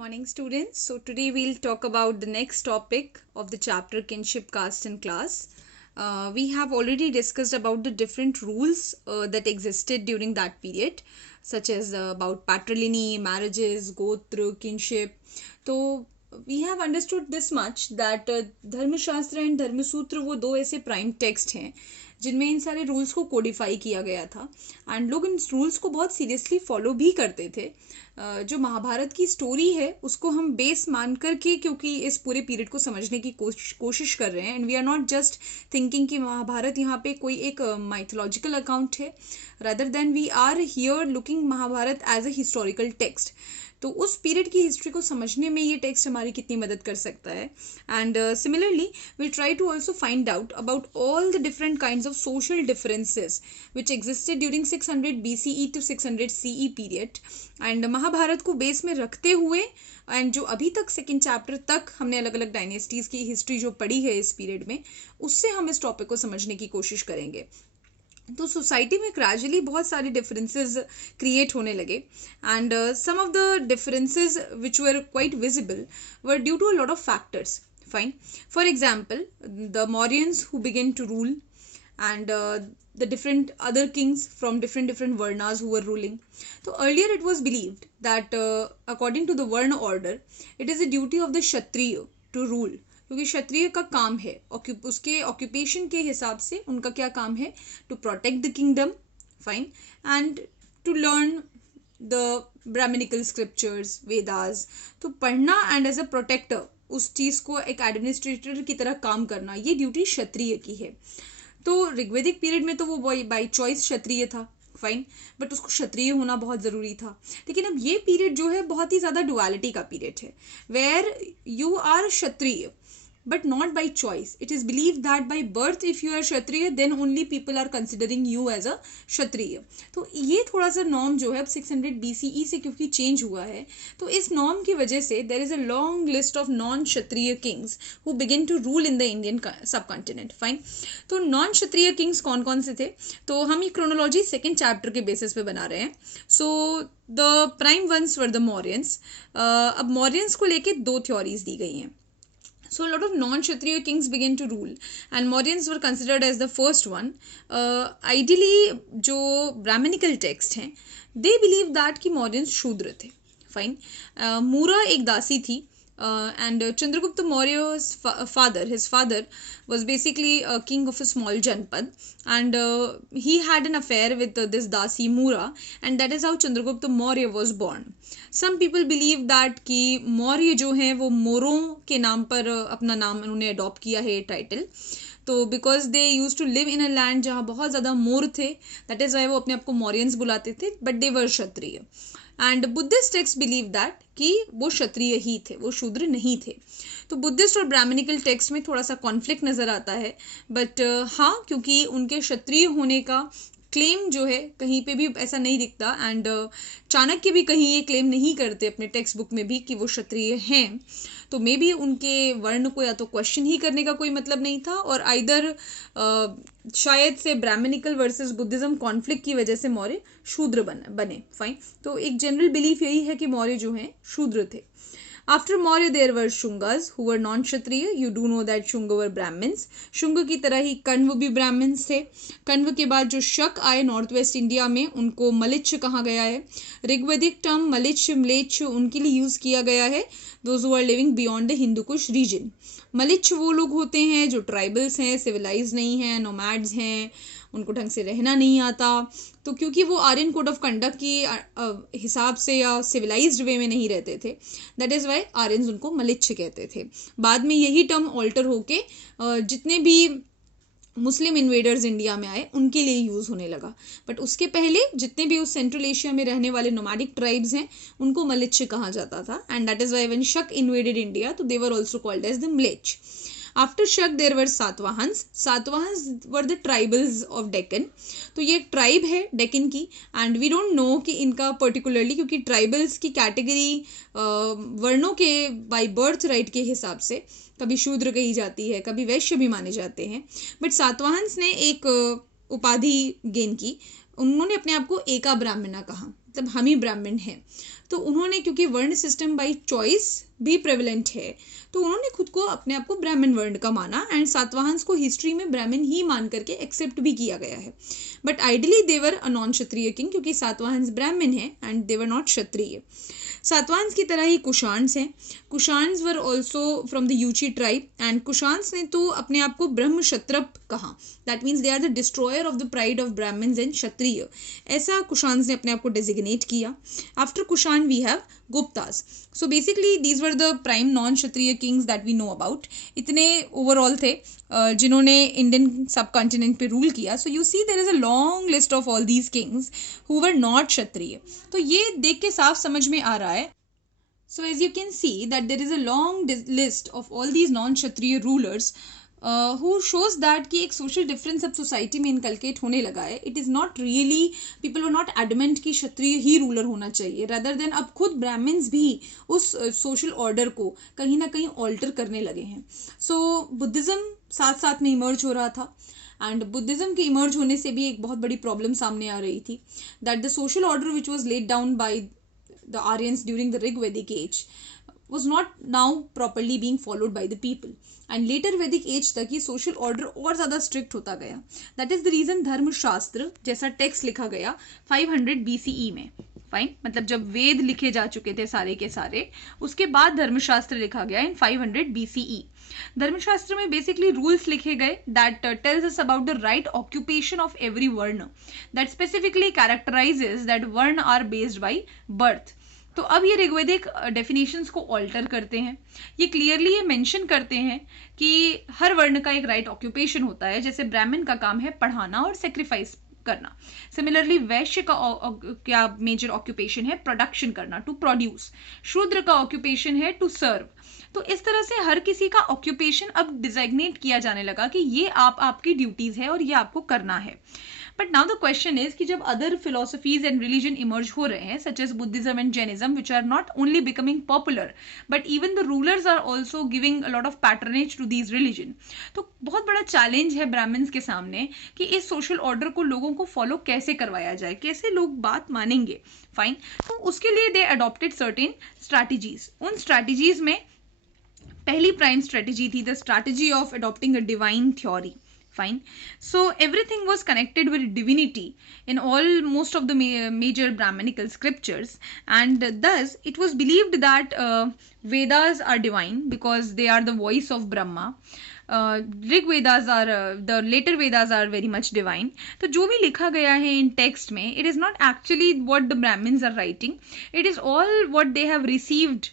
Morning students. So today we'll talk about the next topic of the chapter Kinship, Caste and Class. We have already discussed about the different rules that existed during that period, such as about patrilineal, marriages, gotra, kinship. So we have understood this much that धर्मशास्त्र and धर्मसूत्र वो दो ऐसे prime text हैं जिनमें इन सारे rules को Codify किया गया था एंड लोग इन रूल्स को बहुत सीरियसली फॉलो भी करते थे. जो महाभारत की स्टोरी है उसको हम बेस मान करके क्योंकि इस पूरे पीरियड को समझने की कोशिश कर रहे हैं and we are not just thinking कि महाभारत यहाँ पे कोई एक माइथोलॉजिकल अकाउंट है, rather than we are here looking Mahabharata as a historical text. तो उस पीरियड की हिस्ट्री को समझने में ये टेक्स्ट हमारी कितनी मदद कर सकता है. And similarly will try to also find out about all the different kinds of social differences which existed during 600 BCE to 600 CE period. And Mahabharata को बेस में रखते हुए एंड जो अभी तक सेकेंड चैप्टर तक हमने अलग अलग डायनेस्टीज की हिस्ट्री जो पढ़ी है इस पीरियड में, उससे हम इस टॉपिक को समझने की कोशिश करेंगे. तो सोसाइटी में ग्रेजुअली बहुत सारे डिफरेंसेस क्रिएट होने लगे and some of the differences which were quite visible were due to a lot of factors. Fine, for example the Mauryans who began to rule and the different other kings from different varnas who were ruling. So earlier it was believed that according to the varna order it is the duty of the kshatriya to rule, क्योंकि क्षत्रिय का काम है उसके occupation के हिसाब से उनका क्या काम है, to protect the kingdom, fine, and to learn the Brahmanical scriptures, Vedas, तो पढ़ना एंड एज अ प्रोटेक्टर उस चीज़ को एक एडमिनिस्ट्रेटर की तरह काम करना, ये ड्यूटी क्षत्रिय की है. तो ऋग्वेदिक पीरियड में तो वो बाई चॉइस क्षत्रिय था, फाइन, बट उसको क्षत्रिय होना बहुत ज़रूरी था. लेकिन अब ये पीरियड जो है बहुत ही ज़्यादा डुअलिटी का पीरियड है, where you are Kshatriya but not by choice. It is believed that by birth if you are Kshatriya then only people are considering you as a Kshatriya. तो ये थोड़ा सा नॉर्म जो है अब 600 BCE से क्योंकि चेंज हुआ है, तो इस नॉर्म की वजह से there is a long list of non-Kshatriya kings who begin to rule in the Indian subcontinent. Fine. तो non-Kshatriya kings कौन कौन से थे, तो हम ये क्रोनोलॉजी सेकेंड चैप्टर के बेसिस पे बना रहे हैं. So the prime ones were the Mauryans. अब मौर्यंस को लेके दो थ्योरीज दी गई हैं. So a lot of non-Kshatriya kings began to rule and Mauryans were considered as the first one. Ideally जो ब्राह्मणिकल टेक्स्ट हैं they believe that कि Mauryans शूद्र थे. फाइन. मूरा एक दासी थी and Chandragupta Maurya's father, his father was basically a king of a small janpad and he had an affair with this dasi Mura and that is how Chandragupta Maurya was born. Some people believe that कि मौर्य जो हैं वो मोरों के नाम पर अपना नाम उन्होंने अडॉप्ट किया है टाइटल. तो because they use to live in a land जहाँ बहुत ज़्यादा मोर थे, दैट इज़ वाई वो अपने आप को मौर्यंस बुलाते थे, but they were Kshatriya. And Buddhist text believe that कि वो क्षत्रिय ही थे, वो शूद्र नहीं थे. तो बुद्धिस्ट और ब्राह्मणिकल टेक्स्ट में थोड़ा सा कॉन्फ्लिक्ट नज़र आता है, बट हाँ, क्योंकि उनके क्षत्रिय होने का क्लेम जो है कहीं पे भी ऐसा नहीं दिखता एंड चाणक्य भी कहीं ये क्लेम नहीं करते अपने टेक्स्ट बुक में भी कि वो क्षत्रिय हैं. तो मे बी उनके वर्ण को या तो क्वेश्चन ही करने का कोई मतलब नहीं था, और आइदर शायद से ब्राह्मणिकल वर्सेस बुद्धिज्म कॉन्फ्लिक्ट की वजह से मौर्य शूद्र बने. फाइन. तो एक जनरल बिलीफ यही है कि मौर्य जो हैं शूद्र थे. After Maurya there were Shungas who were non-Kshatriya. You do know that Shunga were Brahmins. Shunga की तरह ही कण्व भी ब्राह्मण्स थे. कण्व के बाद जो शक आए नॉर्थ वेस्ट इंडिया में उनको मलिच्छ कहा गया है. ऋग्वेदिक टर्म मलिच्छ म्लेच्छ उनके लिए यूज़ किया गया है, those who are living beyond the Hindu Kush region. मलिच्छ वो लोग होते हैं जो ट्राइबल्स हैं, सिविलाइज नहीं हैं, नोमैड्स हैं, उनको ढंग से रहना नहीं आता. तो क्योंकि वो आर्यन कोड ऑफ कंडक्ट की हिसाब से या सिविलाइज्ड वे में नहीं रहते थे, दैट इज़ वाई आर्यंस उनको मलिच्छ कहते थे. बाद में यही टर्म ऑल्टर होके जितने भी मुस्लिम इन्वेडर्स इंडिया में आए उनके लिए यूज़ होने लगा, बट उसके पहले जितने भी उस सेंट्रल एशिया में रहने वाले नोमैडिक ट्राइब्स हैं उनको मलिच्छ कहा जाता था. And that is why when Shaka invaded India तो they were also called as the mlechchha. After Shaka there were Satavahanas. Satavahanas were the tribals of Deccan. तो ये एक ट्राइब है डेक्कन की एंड वी डोंट नो कि इनका पर्टिकुलरली, क्योंकि ट्राइबल्स की कैटेगरी वर्णों के बाय बर्थ राइट के हिसाब से कभी शूद्र कही जाती है, कभी वैश्य भी माने जाते हैं. बट सातवाहन्स ने एक उपाधि गेन की, उन्होंने अपने आप को एका ब्राह्मणा कहा, मतलब हम ही ब्राह्मण हैं. तो उन्होंने, क्योंकि वर्ण सिस्टम बाय चॉइस भी प्रेवलेंट है, तो उन्होंने खुद को अपने आप को ब्राह्मण वर्ण का माना, एंड सातवाहन्स को हिस्ट्री में ब्राह्मण ही मान करके एक्सेप्ट भी किया गया है. But ideally they were a non Kshatriya king, क्योंकि सातवाहन्स ब्राह्मण है एंड देवर नॉट क्षत्रिय. सातवाहन्स की तरह ही कुशान्स हैं. Kushans were also from the Yuezhi tribe, and Kushans ने तो अपने आप को ब्रह्म क्षत्रप कहा. That means they are the destroyer of the pride of Brahmins and Kshatriya. ऐसा कुशान्स ने अपने आप को डेजिग्नेट किया. After Kushan we have Guptas. So basically these were the prime non Kshatriya kings that we know about. इतने ओवरऑल थे जिन्होंने इंडियन सब कॉन्टिनेंट पे रूल किया. So you see there is a long list of all these kings who were not Kshatriya. तो ये देख के साफ समझ में आ रहा है. So as you can see that there is a long list of all these non-Kshatriya rulers who shows that कि एक social difference अब society में inculcate होने लगा है. It is not really, people were not adamant कि क्षत्रिय ही ruler होना चाहिए, rather than अब खुद ब्राह्मण्स भी उस social order को कहीं ना कहीं alter करने लगे हैं. So बुद्धिज्म साथ साथ में emerge हो रहा था, एंड बुद्धिज्म के इमर्ज होने से भी एक बहुत बड़ी प्रॉब्लम सामने आ रही थी, that the social order which was laid down by the Aryans during the Rig Vedic age was not now properly being followed by the people. And later Vedic age तक ये social order और ज़्यादा strict होता गया. That is the reason धर्मशास्त्र जैसा text लिखा गया 500 BCE में. फाइन, मतलब जब वेद लिखे जा चुके थे सारे के सारे, उसके बाद धर्मशास्त्र लिखा गया इन 500 BCE. धर्मशास्त्र में बेसिकली रूल्स लिखे गए that tells us about the right occupation of every वर्ण, दैट स्पेसिफिकली कैरेक्टराइजेस दैट वर्ण आर बेस्ड बाय बर्थ. तो अब ये ऋग्वेदिक डेफिनेशंस को ऑल्टर करते हैं. ये क्लियरली ये मेंशन करते हैं कि हर वर्ण का एक राइट ऑक्यूपेशन होता है. जैसे ब्राह्मण का काम है पढ़ाना और सेक्रीफाइस करना. सिमिलरली वैश्य का क्या मेजर ऑक्यूपेशन है? प्रोडक्शन करना, टू प्रोड्यूस. शूद्र का ऑक्यूपेशन है टू सर्व. तो इस तरह से हर किसी का ऑक्यूपेशन अब डिजाइग्नेट किया जाने लगा कि ये आपकी ड्यूटीज है और ये आपको करना है. But now the question is कि जब other philosophies and religion emerge हो रहे हैं such as Buddhism and Jainism which are not only becoming popular but even the rulers are also giving a lot of patronage to these religion. तो बहुत बड़ा challenge है Brahmins के सामने कि इस सोशल ऑर्डर को लोगों को फॉलो कैसे करवाया जाए, कैसे लोग बात मानेंगे. फाइन, तो उसके लिए दे अडॉप्टेड सर्टेन स्ट्रैटेजीज. उन स्ट्रैटेजीज में पहली प्राइम स्ट्रेटेजी थी the strategy of adopting a divine theory. Fine. So everything was connected with divinity in most of the major Brahmanical scriptures, and thus it was believed that Vedas are divine because they are the voice of Brahma. Rig Vedas are the later Vedas are very much divine. तो जो भी लिखा गया है इन text में, it is not actually what the Brahmins are writing. It is all what they have received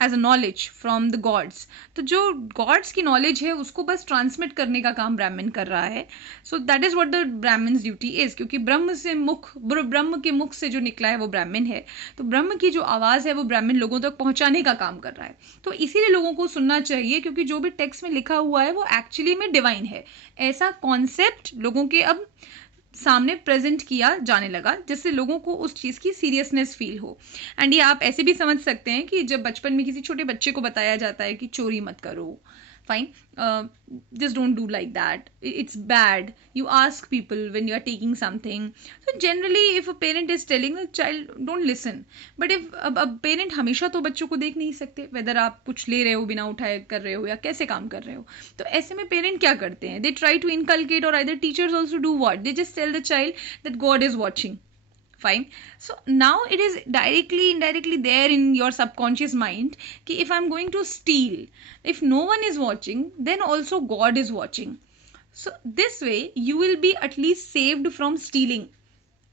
as a knowledge from the gods. तो जो God's की नॉलेज है उसको बस ट्रांसमिट करने का काम ब्राह्मण कर रहा है. So that is what the Brahmins duty is, क्योंकि ब्रह्म के मुख से जो निकला है वो ब्राह्मण है. तो ब्रह्म की जो आवाज़ है वो ब्राह्मण लोगों तक पहुंचाने का काम कर रहा है. तो इसीलिए लोगों को सुनना चाहिए, क्योंकि जो भी टेक्स्ट में लिखा हुआ है वो एक्चुअली में डिवाइन है. ऐसा कॉन्सेप्ट लोगों के अब सामने प्रेजेंट किया जाने लगा जिससे लोगों को उस चीज़ की सीरियसनेस फील हो. एंड ये आप ऐसे भी समझ सकते हैं कि जब बचपन में किसी छोटे बच्चे को बताया जाता है कि चोरी मत करो, fine, just don't do like that, it's bad, you ask people when you are taking something. So generally if a parent is telling a child don't listen, but if अब पेरेंट हमेशा तो बच्चों को देख नहीं सकते, वेदर आप कुछ ले रहे हो बिना उठाए कर रहे हो या कैसे काम कर रहे हो. तो ऐसे में पेरेंट क्या करते हैं? they try to inculcate, or either teachers also do what, they just tell the child that God is watching. Fine. So now it is indirectly there in your subconscious mind कि if I'm going to steal, if no one is watching, then also God is watching. So this way you will be at least saved from stealing.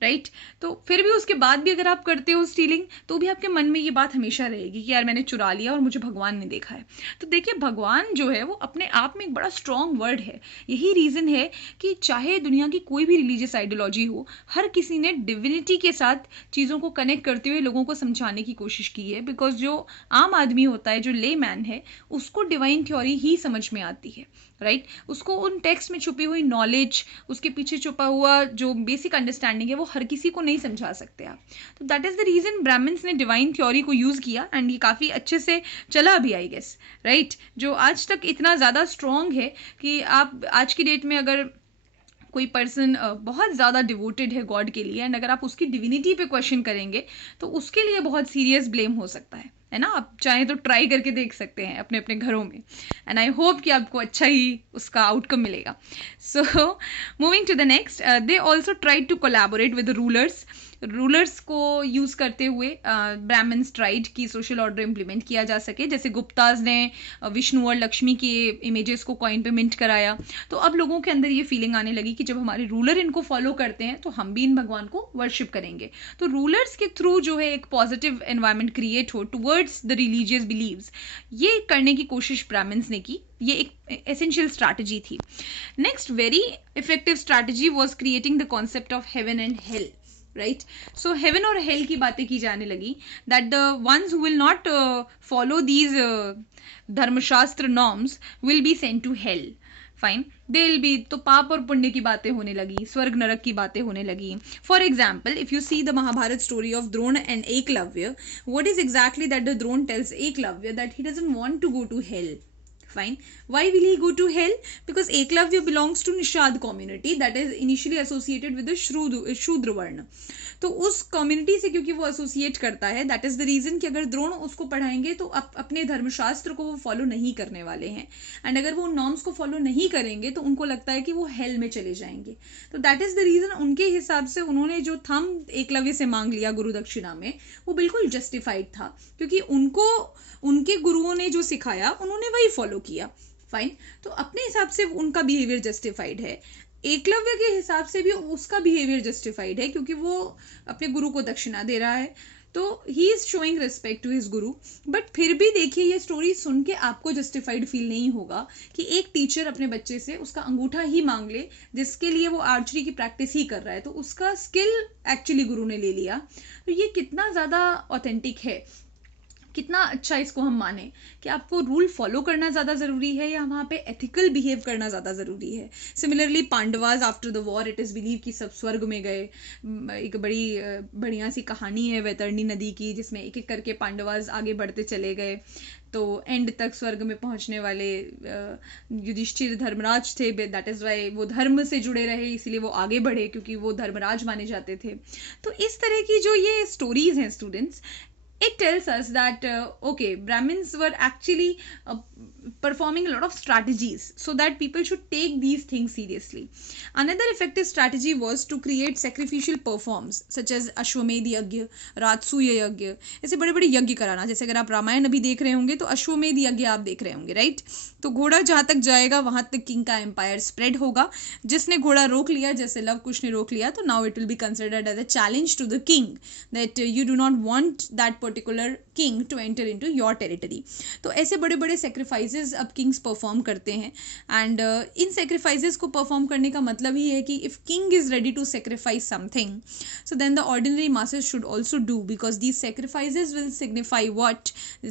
Right. तो फिर भी उसके बाद भी अगर आप करते हो स्टीलिंग, तो भी आपके मन में ये बात हमेशा रहेगी कि यार मैंने चुरा लिया और मुझे भगवान ने देखा है. तो देखिए, भगवान जो है वो अपने आप में एक बड़ा स्ट्रॉन्ग वर्ड है. यही रीज़न है कि चाहे दुनिया की कोई भी रिलीजियस आइडियोलॉजी हो, हर किसी ने डिविनिटी के साथ चीज़ों को कनेक्ट करते हुए लोगों को समझाने की कोशिश की है. बिकॉज जो आम आदमी होता है, जो ले मैन है, उसको डिवाइन थ्योरी ही समझ में आती है. राइट. उसको उन टेक्स्ट में छुपी हुई नॉलेज, उसके पीछे छुपा हुआ जो बेसिक अंडरस्टैंडिंग है, वो हर किसी को नहीं समझा सकते आप. तो that is the reason Brahmins ने डिवाइन थ्योरी को यूज किया, एंड ये काफ़ी अच्छे से चला भी, आई गेस. राइट. जो आज तक इतना ज़्यादा स्ट्रॉन्ग है कि आप आज की डेट में अगर कोई पर्सन बहुत ज़्यादा डिवोटेड है गॉड के लिए, एंड अगर आप उसकी डिविनिटी पे क्वेश्चन करेंगे तो उसके लिए बहुत सीरियस ब्लेम हो सकता है ना। आप चाहें तो ट्राई करके देख सकते हैं अपने अपने घरों में, एंड आई होप कि आपको अच्छा ही उसका आउटकम मिलेगा। So moving to the next, they also try to collaborate with rulers को यूज़ करते हुए ब्राह्मण्स ट्राइड की सोशल ऑर्डर इम्प्लीमेंट किया जा सके। जैसे गुप्ताज ने विष्णु और लक्ष्मी के इमेजेस को कॉइन पे मिंट कराया, तो अब लोगों के अंदर ये फीलिंग आने लगी कि जब हमारे रूलर इनको फॉलो करते हैं तो हम भी इन भगवान को वर्शिप करेंगे। तो रूलर्स के थ्रू जो है एक पॉजिटिव एनवायरनमेंट क्रिएट हो टुवर्ड्स द रिलीजियस बिलीव्स, ये करने की कोशिश ब्राह्मण्स ने की। ये एक एसेंशियल स्ट्रैटेजी थी। Next very effective strategy was creating the concept of heaven and hell, right. So heaven और हेल की बातें की जाने लगी, that the ones who will not follow these dharmashastra norms will be sent to hell, fine. They will be, तो पाप और पुण्य की बातें होने लगी, स्वर्ग नरक की बातें होने लगी। For example, if you see the Mahabharata story of Drona and Eklavya, what is exactly that the Drona tells Eklavya that he doesn't want to go to hell, fine. Why will he go to hell? Because Eklavya belongs to Nishad community that is initially associated with the Shudra Varna. तो उस community से क्योंकि वो associate करता है, that is the reason कि अगर द्रोण उसको पढ़ाएंगे तो अपने धर्मशास्त्र को वो फॉलो नहीं करने वाले हैं, एंड अगर वो नॉर्म्स को फॉलो नहीं करेंगे तो उनको लगता है कि वो हेल में चले जाएंगे। तो दैट इज द रीजन उनके हिसाब से उन्होंने जो थंब एकलव्य से मांग लिया गुरु दक्षिणा में, वो बिल्कुल जस्टिफाइड था, क्योंकि उनको उनके गुरुओं ने जो सिखाया उन्होंने वही फॉलो किया, फाइन। तो अपने हिसाब से उनका बिहेवियर जस्टिफाइड है। एकलव्य के हिसाब से भी उसका बिहेवियर जस्टिफाइड है, क्योंकि वो अपने गुरु को दक्षिणा दे रहा है, तो he is showing respect to his guru. But फिर भी देखिए, ये स्टोरी सुन के आपको जस्टिफाइड फील नहीं होगा कि एक टीचर अपने बच्चे से उसका अंगूठा ही मांग ले जिसके लिए वो आर्चरी की प्रैक्टिस ही कर रहा है, तो उसका स्किल एक्चुअली गुरु ने ले लिया। तो ये कितना ज़्यादा ऑथेंटिक है, कितना अच्छा इसको हम माने कि आपको रूल फॉलो करना ज़्यादा ज़रूरी है या वहाँ पे एथिकल बिहेव करना ज़्यादा ज़रूरी है। Similarly Pandavas after the war, it is believe कि सब स्वर्ग में गए। एक बड़ी बढ़िया सी कहानी है वैतरणी नदी की, जिसमें एक एक करके पांडवाज आगे बढ़ते चले गए, तो एंड तक स्वर्ग में पहुंचने वाले युधिष्ठिर धर्मराज थे, दैट इज़ वाई वो धर्म से जुड़े रहे, इसीलिए वो आगे बढ़े क्योंकि वो धर्मराज माने जाते थे। तो इस तरह की जो ये स्टोरीज हैं students, it tells us that okay, Brahmins were actually performing a lot of strategies so that people should take these things seriously. Another effective strategy was to create sacrificial performs such as अश्वमेध यज्ञ, राजसूय यज्ञ, ऐसे बड़े बड़े यज्ञ कराना। जैसे अगर आप रामायण अभी देख रहे होंगे तो अश्वमेध यज्ञ आप देख रहे होंगे, राइट। तो घोड़ा जहाँ तक जाएगा वहाँ तक किंग का एम्पायर स्प्रेड होगा। जिसने घोड़ा रोक लिया, जैसे लव कुश ने रोक लिया, तो now it will be considered as a challenge to the king that you do not want that particular king to enter into your territory. तो ऐसे बड़े बड़े सेक्रीफाइसेस अब किंग्स परफॉर्म करते हैं, एंड इन सेक्रीफाइसेस को परफॉर्म करने का मतलब ही है कि if king is ready to sacrifice something, so then the ordinary masses should also do, because these sacrifices will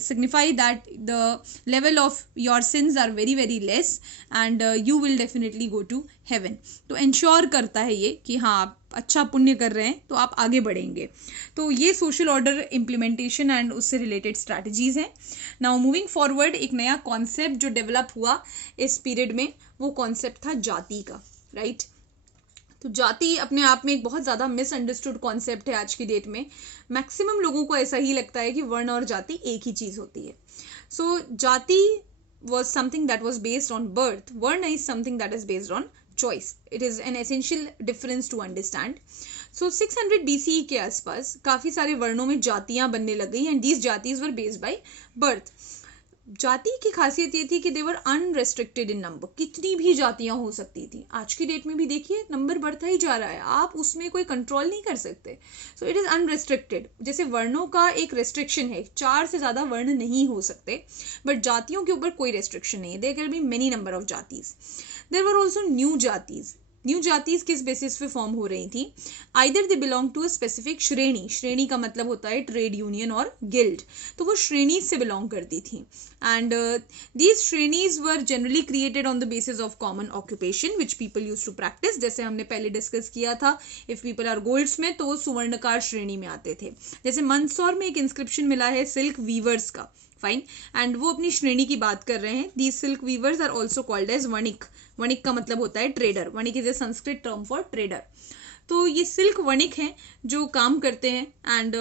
signify that the level of your sins are very very less and you will definitely go to heaven. तो ensure करता है ये कि हाँ, आप अच्छा पुण्य कर रहे हैं तो आप आगे बढ़ेंगे। तो ये सोशल ऑर्डर इम्प्लीमेंटेशन एंड उससे रिलेटेड स्ट्रैटेजीज हैं। नाउ मूविंग फॉरवर्ड, एक नया कॉन्सेप्ट जो डेवलप हुआ इस पीरियड में, वो कॉन्सेप्ट था जाति का, राइट। तो जाति अपने आप में एक बहुत ज़्यादा मिसअंडरस्टूड कॉन्सेप्ट है आज की डेट में। मैक्सिमम लोगों को ऐसा ही लगता है कि वर्ण और जाति एक ही चीज़ होती है। सो जाति was something that was based on birth. Varna is something that is based on choice. It is an essential difference to understand. So 600 BCE के आसपास काफ़ी सारे वर्णों में जातियाँ बनने लग गई, and these जातिज were based by birth. जाति की खासियत ये थी कि दे वर अनरेस्ट्रिक्टेड इन नंबर, कितनी भी जातियां हो सकती थी। आज की डेट में भी देखिए नंबर बढ़ता ही जा रहा है, आप उसमें कोई कंट्रोल नहीं कर सकते। So it is unrestricted. जैसे वर्णों का एक रेस्ट्रिक्शन है, 4 से ज़्यादा वर्ण नहीं हो सकते, बट जातियों के ऊपर कोई रेस्ट्रिक्शन नहीं है। There can be many number of jatis. There were also new jatis. New jatis किस बेसिस पे फॉर्म हो रही थी? Either they belong to a specific shreni, श्रेणी का मतलब होता है ट्रेड यूनियन और गिल्ड, तो वो श्रेणी से बिलोंग करती थी। एंड दीज श्रेणीज were generally created on the basis of common occupation which people use to practice. जैसे हमने पहले डिस्कस किया था, इफ पीपल आर गोल्ड्स में तो वो सुवर्णकार श्रेणी में आते थे। जैसे मंदसौर में एक इंस्क्रिप्शन मिला है सिल्क वीवर्स का, फाइन। एंड वो अपनी श्रेणी की बात कर रहे हैं। These silk weavers are also called as vanik. वणिक का मतलब होता है trader. Vanik is a Sanskrit term for trader. तो ये सिल्क वणिक हैं जो काम करते हैं। एंड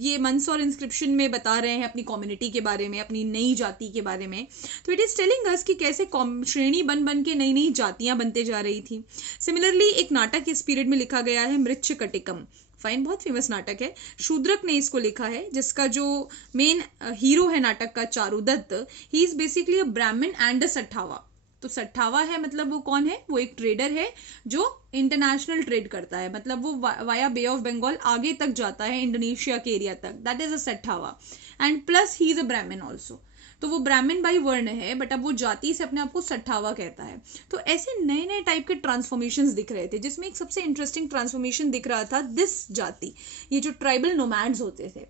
ये मंदसौर इंस्क्रिप्शन में बता रहे हैं अपनी कम्युनिटी के बारे में, अपनी नई जाति के बारे में। तो इट इज टेलिंग अस कि कैसे श्रेणी बन बन के नई नई जातियां बनते जा रही थी। सिमिलरली एक नाटक इस पीरियड में लिखा गया है, मृच्छ कटिकम। फाइन, बहुत फेमस नाटक है। शूद्रक ने इसको लिखा है, जिसका जो मेन हीरो है नाटक का, Charudatta, he is basically a Brahmin and अ सठावा। तो सट्ठावा है मतलब वो कौन है? वो एक ट्रेडर है जो इंटरनेशनल ट्रेड करता है, मतलब वो वाया बे ऑफ बंगाल आगे तक जाता है, इंडोनेशिया के एरिया तक। That is a Satthava. And plus he is a Brahmin also. तो वो ब्राह्मण बाई वर्ण है, बट अब वो जाति से अपने आप को सट्ठावा कहता है। तो ऐसे नए नए टाइप के ट्रांसफॉर्मेशंस दिख रहे थे, जिसमें एक सबसे इंटरेस्टिंग ट्रांसफॉर्मेशन दिख रहा था दिस जाति, ये जो ट्राइबल नोमैड्स होते थे।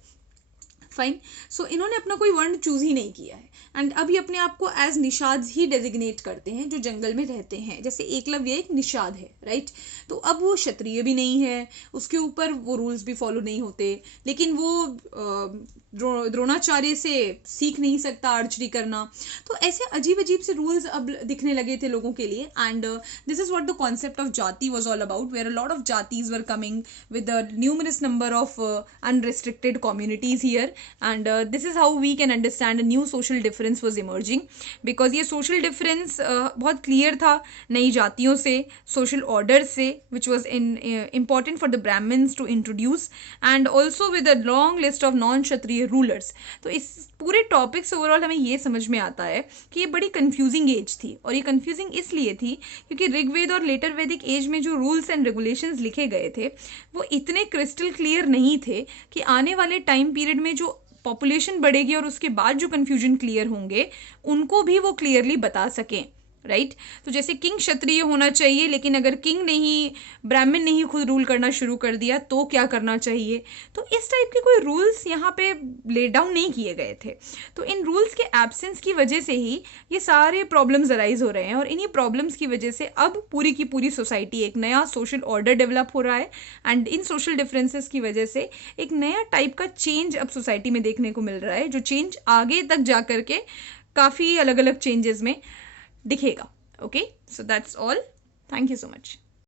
फाइन। सो इन्होंने अपना कोई वर्ण चूज ही नहीं किया है। एंड अभी अपने आप को एज निषाद ही डेजिग्नेट करते हैं, जो जंगल में रहते हैं। जैसे एकलव्य एक निषाद है, राइट। तो अब वो क्षत्रिय भी नहीं है, उसके ऊपर वो रूल्स भी फॉलो नहीं होते, लेकिन वो द्रोणाचार्य से सीख नहीं सकता आर्चरी करना। तो ऐसे अजीब अजीब से रूल्स अब दिखने लगे थे लोगों के लिए। And this is what the concept of jati was all about, where a lot of jatis were coming with a numerous number of unrestricted communities here. And this is how we can understand a new social difference was emerging, because ये social difference बहुत clear था नई जातियों से, social order से, which was important for the Brahmins to introduce, and also with a long list of non-क्षत्रिय rulers. तो इस पूरे टॉपिक से ओवरऑल हमें ये समझ में आता है कि ये बड़ी कंफ्यूजिंग एज थी। और ये कंफ्यूजिंग इसलिए थी क्योंकि ऋग्वेद और लेटर वैदिक एज में जो रूल्स एंड रेगुलेशंस लिखे गए थे वो इतने क्रिस्टल क्लियर नहीं थे कि आने वाले टाइम पीरियड में जो पॉपुलेशन बढ़ेगी और उसके बाद जो कंफ्यूजन क्लियर होंगे उनको भी वो क्लियरली बता सकें, राइट। तो जैसे किंग क्षत्रिय होना चाहिए, लेकिन अगर किंग नहीं, ब्राह्मण नहीं खुद रूल करना शुरू कर दिया तो क्या करना चाहिए। तो इस टाइप के कोई रूल्स यहाँ पे ले डाउन नहीं किए गए थे। तो इन रूल्स के एब्सेंस की वजह से ही ये सारे प्रॉब्लम्स अराइज हो रहे हैं। और इन्हीं प्रॉब्लम्स की वजह से अब पूरी की पूरी सोसाइटी, एक नया सोशल ऑर्डर डेवलप हो रहा है। एंड इन सोशल डिफरेंसेस की वजह से एक नया टाइप का चेंज अब सोसाइटी में देखने को मिल रहा है, जो चेंज आगे तक जा करके काफ़ी अलग अलग चेंजेस में दिखेगा। Okay, so that's all. Thank you so much.